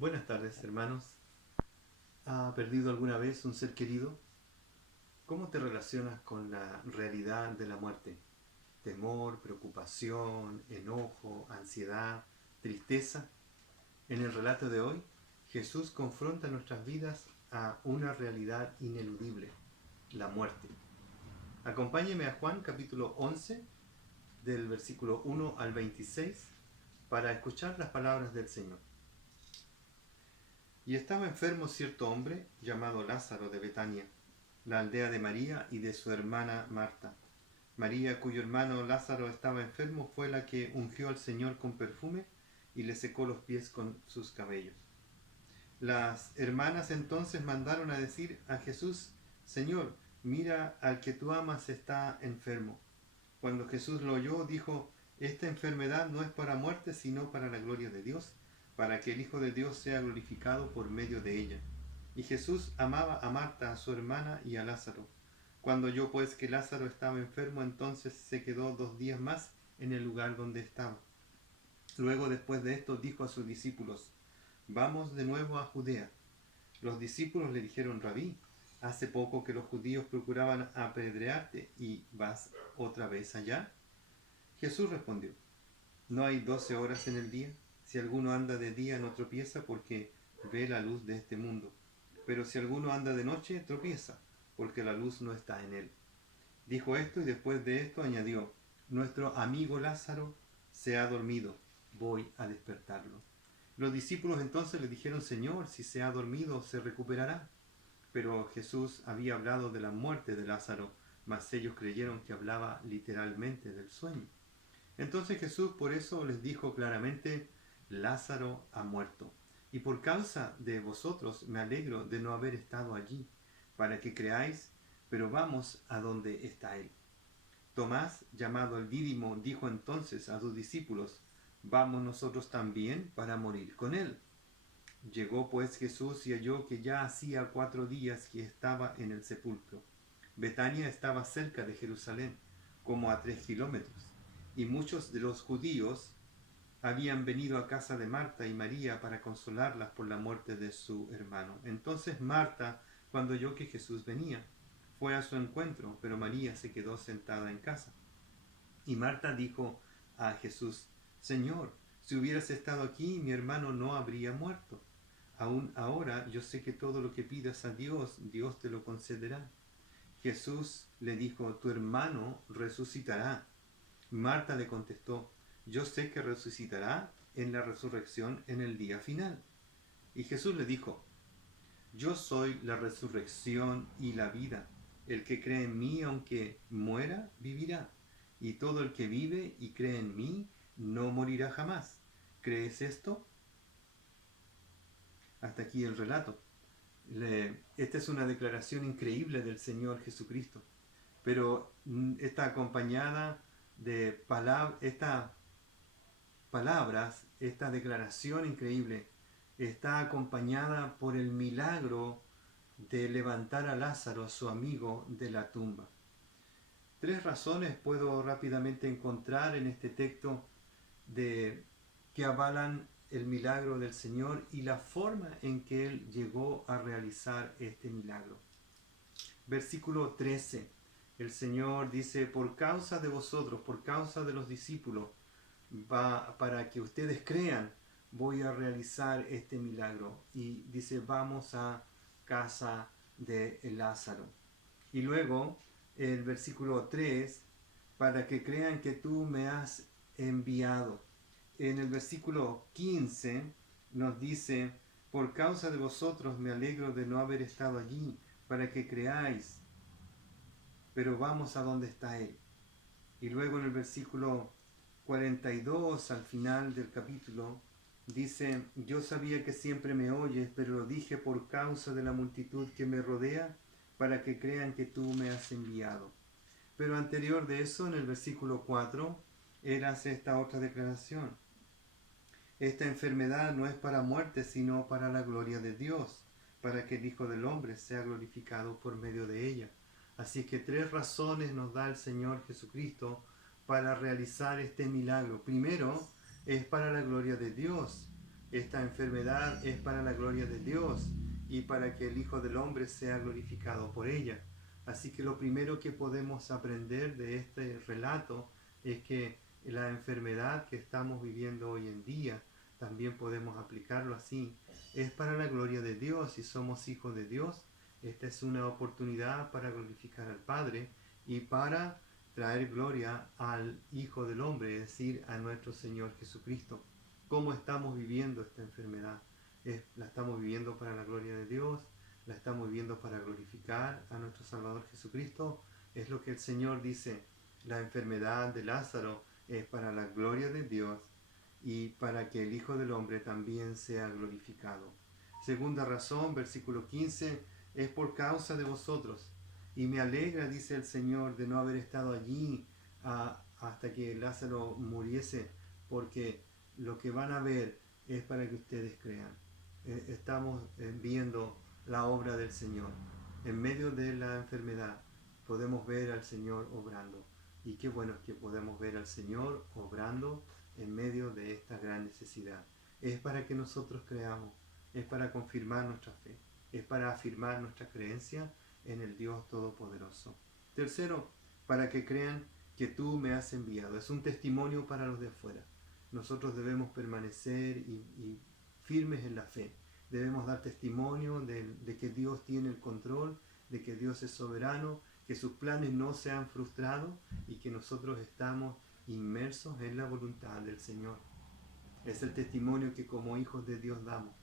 Buenas tardes, hermanos. ¿Ha perdido alguna vez un ser querido? ¿Cómo te relacionas con la realidad de la muerte? ¿Temor, preocupación, enojo, ansiedad, tristeza? En el relato de hoy, Jesús confronta nuestras vidas a una realidad ineludible, la muerte. Acompáñeme a Juan capítulo 11, del versículo 1 al 26, para escuchar las palabras del Señor. Y estaba enfermo cierto hombre llamado Lázaro de Betania, la aldea de María y de su hermana Marta. María, cuyo hermano Lázaro estaba enfermo, fue la que ungió al Señor con perfume y le secó los pies con sus cabellos. Las hermanas entonces mandaron a decir a Jesús: Señor, mira, al que tú amas está enfermo. Cuando Jesús lo oyó, dijo: Esta enfermedad no es para muerte, sino para la gloria de Dios, para que el Hijo de Dios sea glorificado por medio de ella. Y Jesús amaba a Marta, a su hermana, y a Lázaro. Cuando oyó pues que Lázaro estaba enfermo, entonces se quedó 2 días más en el lugar donde estaba. Luego, después de esto, dijo a sus discípulos: Vamos de nuevo a Judea. Los discípulos le dijeron: Rabí, hace poco que los judíos procuraban apedrearte, ¿y vas otra vez allá? Jesús respondió: ¿No hay 12 horas en el día? Si alguno anda de día no tropieza porque ve la luz de este mundo. Pero si alguno anda de noche, tropieza, porque la luz no está en él. Dijo esto y después de esto añadió: Nuestro amigo Lázaro se ha dormido, voy a despertarlo. Los discípulos entonces le dijeron: Señor, si se ha dormido, se recuperará. Pero Jesús había hablado de la muerte de Lázaro, mas ellos creyeron que hablaba literalmente del sueño. Entonces Jesús por eso les dijo claramente: Lázaro ha muerto, y por causa de vosotros me alegro de no haber estado allí, para que creáis, pero vamos a donde está él. Tomás, llamado el Dídimo, dijo entonces a sus discípulos: Vamos nosotros también para morir con él. Llegó pues Jesús y halló que ya hacía 4 días que estaba en el sepulcro. Betania estaba cerca de Jerusalén, como a 3 kilómetros, y muchos de los judíos habían venido a casa de Marta y María para consolarlas por la muerte de su hermano. Entonces Marta, cuando oyó que Jesús venía, fue a su encuentro, pero María se quedó sentada en casa. Y Marta dijo a Jesús: Señor, si hubieras estado aquí, mi hermano no habría muerto. Aún ahora yo sé que todo lo que pidas a Dios, Dios te lo concederá. Jesús le dijo: Tu hermano resucitará. Marta le contestó: Yo sé que resucitará en la resurrección en el día final. Y Jesús le dijo: Yo soy la resurrección y la vida. El que cree en mí, aunque muera, vivirá. Y todo el que vive y cree en mí, no morirá jamás. ¿Crees esto? Hasta aquí el relato. Esta es una declaración increíble del Señor Jesucristo, pero está acompañada de palabras, esta declaración increíble está acompañada por el milagro de levantar a Lázaro, su amigo, de la tumba. 3 razones puedo rápidamente encontrar en este texto que avalan el milagro del Señor y la forma en que Él llegó a realizar este milagro. Versículo 13. El Señor dice: por causa de vosotros, por causa de los discípulos, para que ustedes crean, voy a realizar este milagro. Y dice: vamos a casa de Lázaro. Y luego el versículo 3, para que crean que tú me has enviado. En el versículo 15 nos dice: por causa de vosotros me alegro de no haber estado allí, para que creáis, pero vamos a donde está él. Y luego en el versículo 42, al final del capítulo, dice: yo sabía que siempre me oyes, pero lo dije por causa de la multitud que me rodea, para que crean que tú me has enviado. Pero anterior de eso, en el versículo 4, él hace esta otra declaración: esta enfermedad no es para muerte, sino para la gloria de Dios, para que el Hijo del Hombre sea glorificado por medio de ella. Así que 3 razones nos da el Señor Jesucristo para realizar este milagro. Primero, es para la gloria de Dios, Esta enfermedad es para la gloria de Dios y para que el Hijo del Hombre sea glorificado por ella. Así que lo primero que podemos aprender de este relato es que la enfermedad que estamos viviendo hoy en día, también podemos aplicarlo así, es para la gloria de Dios y somos hijos de Dios. Esta es una oportunidad para glorificar al Padre y para traer gloria al Hijo del Hombre, es decir, a nuestro Señor Jesucristo. ¿Cómo estamos viviendo esta enfermedad? ¿La estamos viviendo para la gloria de Dios? ¿La estamos viviendo para glorificar a nuestro Salvador Jesucristo? Es lo que el Señor dice. La enfermedad de Lázaro es para la gloria de Dios y para que el Hijo del Hombre también sea glorificado. Segunda razón, versículo 15, es por causa de vosotros. Y me alegra, dice el Señor, de no haber estado allí hasta que Lázaro muriese, porque lo que van a ver es para que ustedes crean. Estamos viendo la obra del Señor. En medio de la enfermedad podemos ver al Señor obrando. Y qué bueno es que podemos ver al Señor obrando en medio de esta gran necesidad. Es para que nosotros creamos, es para confirmar nuestra fe, es para afirmar nuestra creencia en el Dios Todopoderoso. Tercero, para que crean que tú me has enviado. Es un testimonio para los de afuera. Nosotros debemos permanecer y firmes en la fe. Debemos dar testimonio de que Dios tiene el control, de que Dios es soberano, que sus planes no se han frustrado y que nosotros estamos inmersos en la voluntad del Señor. Es el testimonio que como hijos de Dios damos.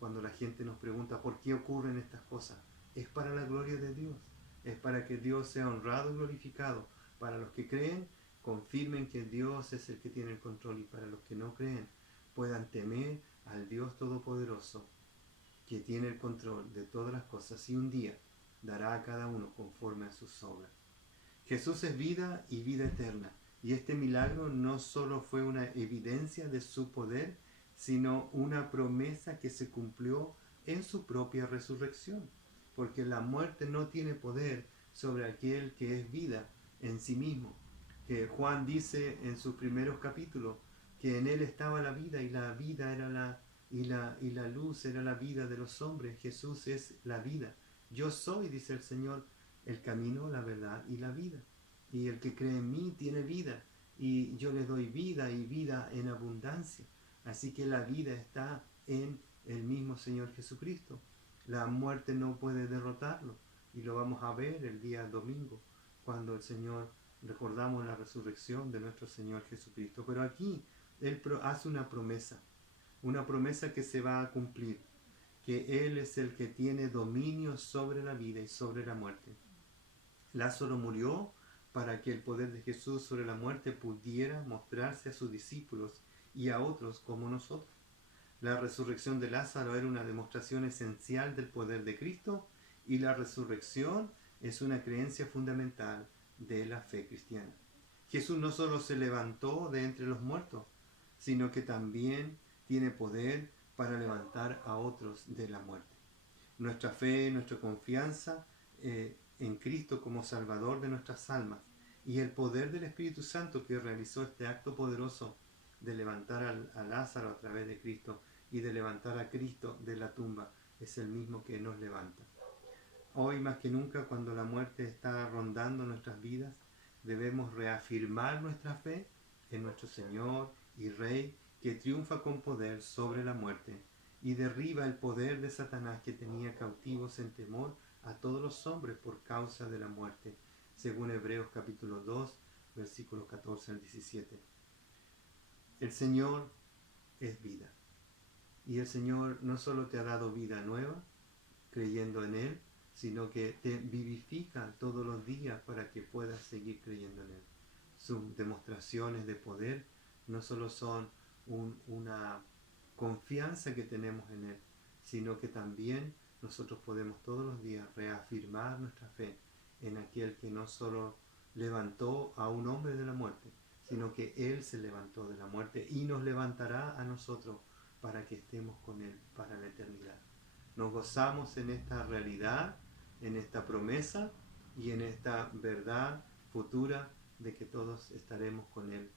Cuando la gente nos pregunta por qué ocurren estas cosas, es para la gloria de Dios. Es para que Dios sea honrado y glorificado. Para los que creen, confirmen que Dios es el que tiene el control, y para los que no creen, puedan temer al Dios Todopoderoso, que tiene el control de todas las cosas y un día dará a cada uno conforme a sus obras. Jesús es vida y vida eterna, y este milagro no solo fue una evidencia de su poder, sino una promesa que se cumplió en su propia resurrección, porque la muerte no tiene poder sobre aquel que es vida en sí mismo. Que Juan dice en sus primeros capítulos que en él estaba la vida y la vida era la luz era la vida de los hombres. Jesús es la vida. Yo soy, dice el Señor, el camino, la verdad y la vida. Y el que cree en mí tiene vida, y yo le doy vida y vida en abundancia. Así que la vida está en el mismo Señor Jesucristo. La muerte no puede derrotarlo, y lo vamos a ver el día domingo, cuando el Señor recordamos la resurrección de nuestro Señor Jesucristo. Pero aquí Él hace una promesa que se va a cumplir, que Él es el que tiene dominio sobre la vida y sobre la muerte. Lázaro murió para que el poder de Jesús sobre la muerte pudiera mostrarse a sus discípulos y a otros como nosotros. La resurrección de Lázaro era una demostración esencial del poder de Cristo, y la resurrección es una creencia fundamental de la fe cristiana. Jesús no solo se levantó de entre los muertos, sino que también tiene poder para levantar a otros de la muerte. Nuestra fe, nuestra confianza en Cristo como Salvador de nuestras almas, y el poder del Espíritu Santo que realizó este acto poderoso de levantar a Lázaro a través de Cristo y de levantar a Cristo de la tumba, es el mismo que nos levanta. Hoy más que nunca, cuando la muerte está rondando nuestras vidas, debemos reafirmar nuestra fe en nuestro Señor y Rey, que triunfa con poder sobre la muerte y derriba el poder de Satanás, que tenía cautivos en temor a todos los hombres por causa de la muerte, según Hebreos capítulo 2, versículos 14 al 17. El Señor es vida, y el Señor no solo te ha dado vida nueva, creyendo en Él, sino que te vivifica todos los días para que puedas seguir creyendo en Él. Sus demostraciones de poder no solo son una confianza que tenemos en Él, sino que también nosotros podemos todos los días reafirmar nuestra fe en aquel que no solo levantó a un hombre de la muerte, sino que Él se levantó de la muerte y nos levantará a nosotros para que estemos con Él para la eternidad. Nos gozamos en esta realidad, en esta promesa y en esta verdad futura de que todos estaremos con Él,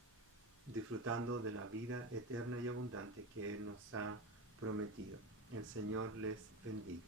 disfrutando de la vida eterna y abundante que Él nos ha prometido. El Señor les bendiga.